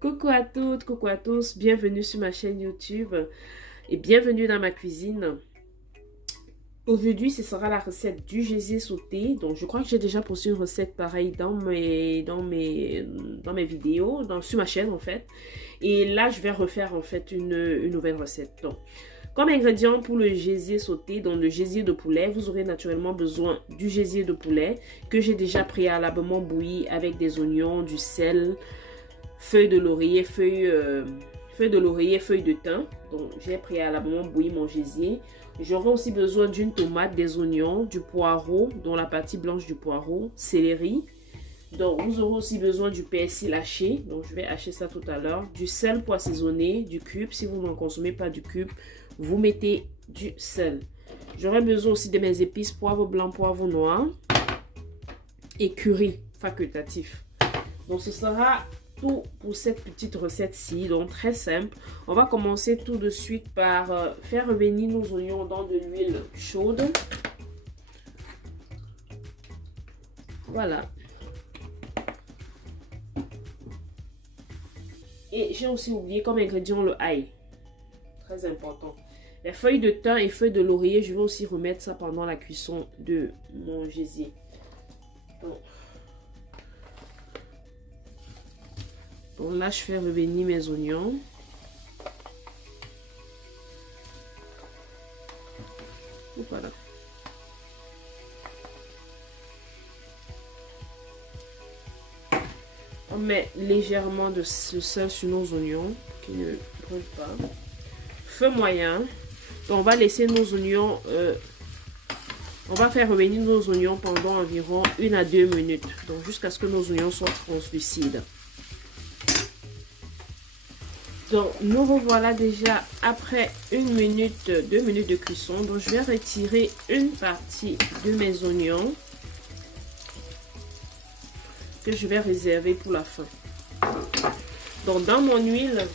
Coucou à toutes, coucou à tous, bienvenue sur ma chaîne YouTube et bienvenue dans ma cuisine. Aujourd'hui, ce sera la recette du gésier sauté. Donc, je crois que j'ai déjà posté une recette pareille dans mes vidéos, sur ma chaîne en fait. Et là, je vais refaire en fait une nouvelle recette. Donc, comme ingrédient pour le gésier sauté, donc le gésier de poulet, vous aurez naturellement besoin du gésier de poulet que j'ai déjà préalablement bouilli avec des oignons, du sel, feuilles de laurier, feuilles de thym. Donc, j'ai préalablement bouilli mon gésier. J'aurai aussi besoin d'une tomate, des oignons, du poireau, dont la partie blanche du poireau, céleri. Donc, vous aurez aussi besoin du persil haché. Donc, je vais hacher ça tout à l'heure. Du sel pour assaisonner, du cube. Si vous n'en consommez pas du cube, vous mettez du sel. J'aurai besoin aussi de mes épices, poivre blanc, poivre noir et curry facultatif. Donc, ce sera tout pour cette petite recette-ci, donc très simple. On va commencer tout de suite par faire revenir nos oignons dans de l'huile chaude. Voilà. Et j'ai aussi oublié comme ingrédient le ail. Très important. Les feuilles de thym et feuilles de laurier, je vais aussi remettre ça pendant la cuisson de mon gésier. Donc là, je fais revenir mes oignons. Voilà. On met légèrement de sel sur nos oignons qui ne brûlent pas. Feu moyen. Donc on va laisser nos oignons. On va faire revenir nos oignons pendant environ 1 à 2 minutes. Donc jusqu'à ce que nos oignons soient translucides. Donc, nous revoilà déjà après 1 minute, 2 minutes de cuisson. Donc, je vais retirer une partie de mes oignons que je vais réserver pour la fin. Donc, dans mon huile,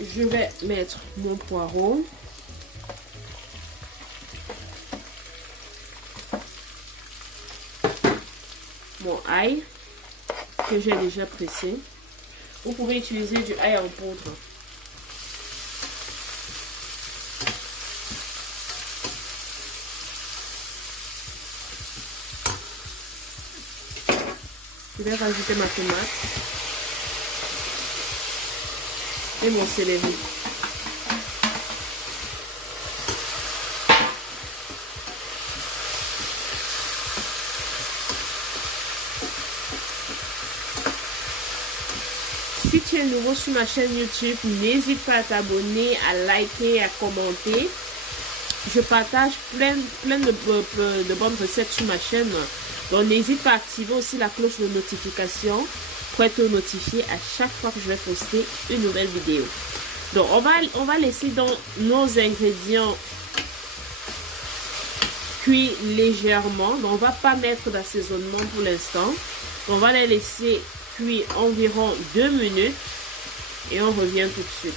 je vais mettre mon poireau. Mon ail que j'ai déjà pressé. Vous pouvez utiliser du ail en poudre. Je vais rajouter ma tomate et mon céleri. Si tu es nouveau sur ma chaîne YouTube, n'hésite pas à t'abonner, à liker, à commenter. Je partage plein de bonnes recettes sur ma chaîne. Donc n'hésite pas à activer aussi la cloche de notification pour être notifié à chaque fois que je vais poster une nouvelle vidéo. Donc on va laisser dans nos ingrédients cuire légèrement. Donc on va pas mettre d'assaisonnement pour l'instant. On va les laisser cuire environ 2 minutes et on revient tout de suite.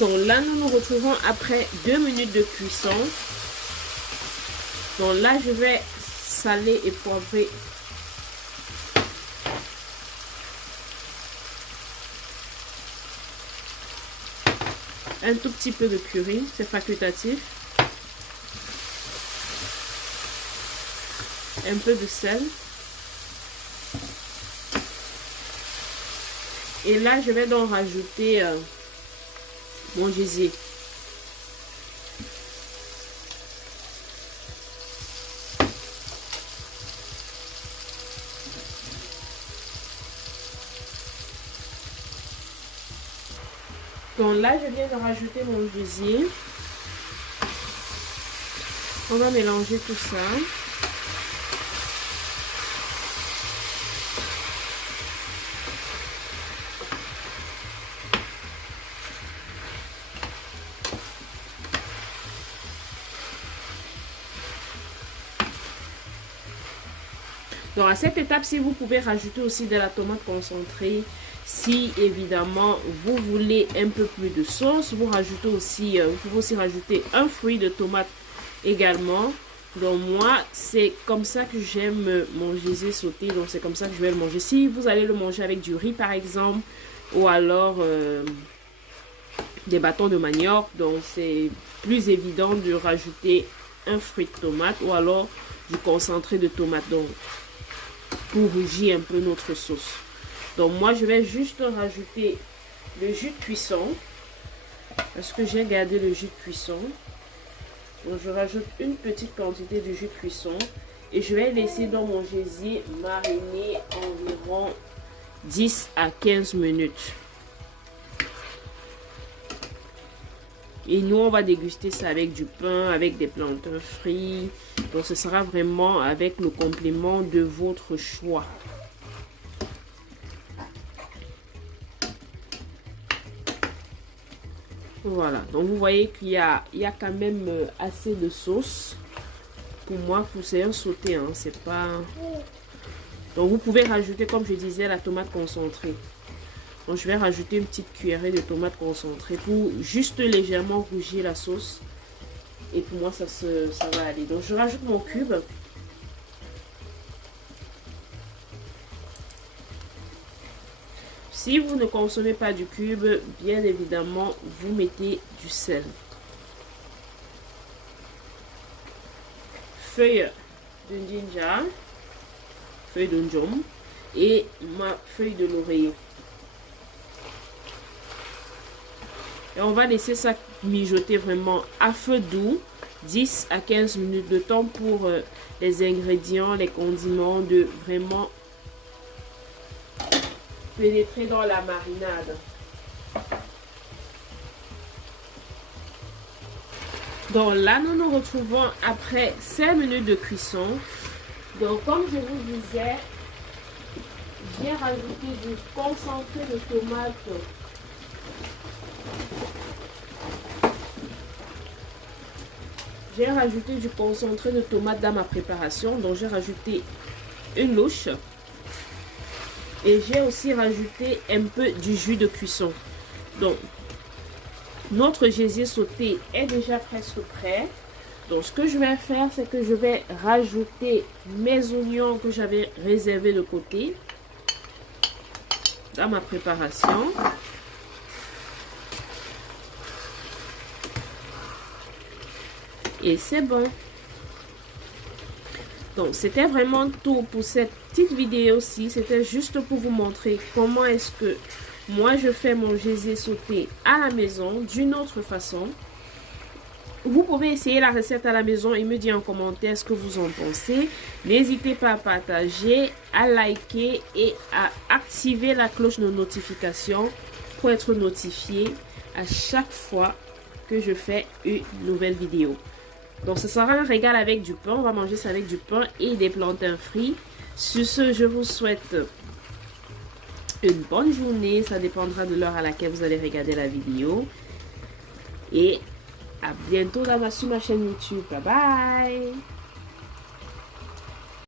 Donc là, nous nous retrouvons après 2 minutes de cuisson. Donc là, je vais saler et poivrer un tout petit peu de curry, c'est facultatif. Un peu de sel. Et là, je vais donc rajouter mon gésier. Donc là, je viens de rajouter mon gésier. On va mélanger tout ça. Donc à cette étape, si vous pouvez rajouter aussi de la tomate concentrée, si évidemment vous voulez un peu plus de sauce, vous pouvez aussi rajouter un fruit de tomate également. Donc moi, c'est comme ça que j'aime mon gésier sauté. Donc c'est comme ça que je vais le manger. Si vous allez le manger avec du riz par exemple, ou alors des bâtons de manioc, donc c'est plus évident de rajouter un fruit de tomate ou alors du concentré de tomate, donc pour rougir un peu notre sauce. Donc moi je vais juste rajouter le jus de cuisson parce que j'ai gardé le jus de cuisson. Donc je rajoute une petite quantité de jus de cuisson et je vais laisser dans mon gésier mariner environ 10 à 15 minutes. Et nous, on va déguster ça avec du pain, avec des plantains frits. Donc, ce sera vraiment avec le complément de votre choix. Voilà. Donc, vous voyez qu'il y a quand même assez de sauce. Pour moi, c'est un sauté. Hein, c'est pas... Donc, vous pouvez rajouter, comme je disais, la tomate concentrée. Donc, je vais rajouter une petite cuillerée de tomate concentrée pour juste légèrement rougir la sauce. Et pour moi, ça va aller. Donc, je rajoute mon cube. Si vous ne consommez pas du cube, bien évidemment, vous mettez du sel. Feuille de ginger, feuille de njom et ma feuille de laurier. Et on va laisser ça mijoter vraiment à feu doux, 10 à 15 minutes de temps pour les ingrédients, les condiments de vraiment pénétrer dans la marinade. Donc là, nous nous retrouvons après 5 minutes de cuisson. Donc comme je vous disais, j'ai rajouté du concentré de tomate. J'ai rajouté du concentré de tomate dans ma préparation. Donc, j'ai rajouté une louche. Et j'ai aussi rajouté un peu du jus de cuisson. Donc, notre gésier sauté est déjà presque prêt. Donc, ce que je vais faire, c'est que je vais rajouter mes oignons que j'avais réservés de côté dans ma préparation. Et c'est bon. Donc, c'était vraiment tout pour cette petite vidéo-ci. C'était juste pour vous montrer comment est-ce que moi, je fais mon gésier sauté à la maison d'une autre façon. Vous pouvez essayer la recette à la maison et me dire en commentaire ce que vous en pensez. N'hésitez pas à partager, à liker et à activer la cloche de notification pour être notifié à chaque fois que je fais une nouvelle vidéo. Donc, ce sera un régal avec du pain. On va manger ça avec du pain et des plantains frits. Sur ce, je vous souhaite une bonne journée. Ça dépendra de l'heure à laquelle vous allez regarder la vidéo. Et à bientôt sur ma chaîne YouTube. Bye bye!